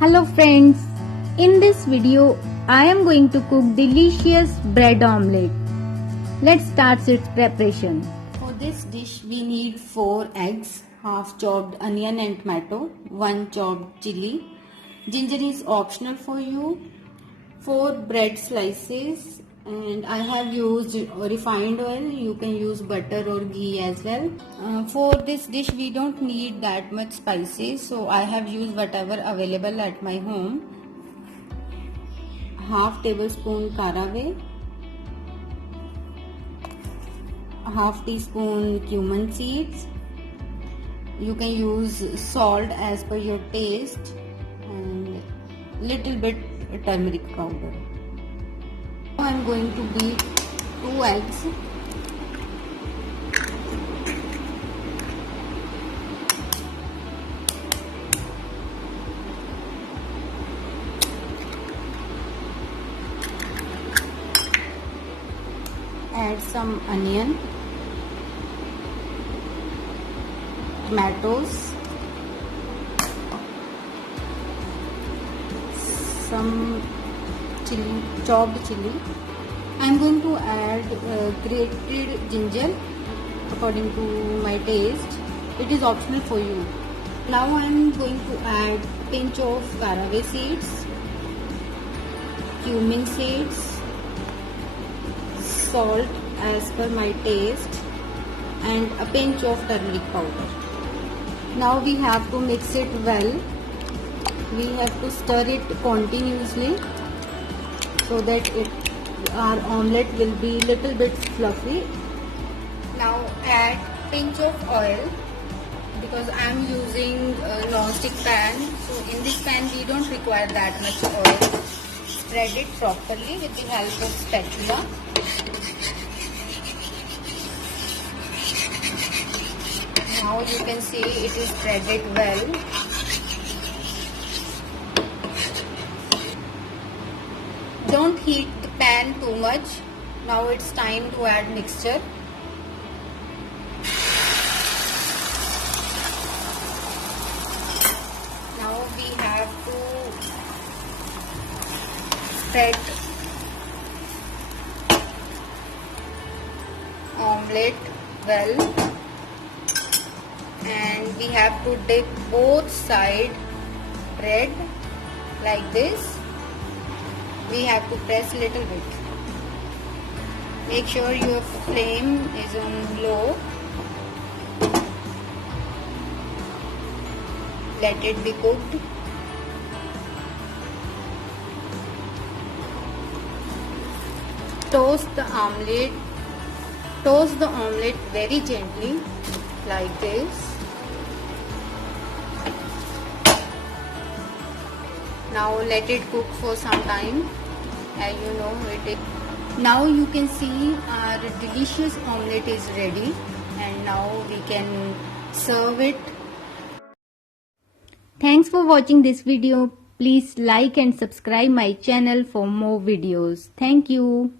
Hello friends, in this video I am going to cook delicious bread omelette. Let's start its preparation. For this dish we need 4 eggs, half chopped onion and tomato, 1 chopped chilli. Ginger is optional for you. 4 bread slices, and I have used refined oil. You can use butter or ghee as well. For this dish we don't need that much spices, so I have used whatever available at my home. Half tablespoon caraway, half teaspoon cumin seeds. You can use salt as per your taste, and little bit turmeric powder. Now I am going to beat 2 eggs. Add some onion, tomatoes, some chili, chopped chili. I am going to add grated ginger according to my taste. It is optional for you. Now I am going to add pinch of caraway seeds, cumin seeds, salt as per my taste, and a pinch of turmeric powder. Now we have to mix it well. We have to stir it continuously so that our omelette will be little bit fluffy. Now add pinch of oil, because I am using a non-stick pan. So in this pan we don't require that much oil. Spread it properly with the help of spatula. Now you can see it is spreaded well. Don't heat the pan too much. Now it's time to add mixture. Now we have to spread omelette well, and we have to dip both side bread like this. We have to press little bit. Make sure your flame is on low. Let it be cooked. Toast the omelette very gently like this. Now let it cook for some time. As you know, now you can see our delicious omelette is ready, and now we can serve it. Thanks for watching this video. Please like and subscribe my channel for more videos. Thank you.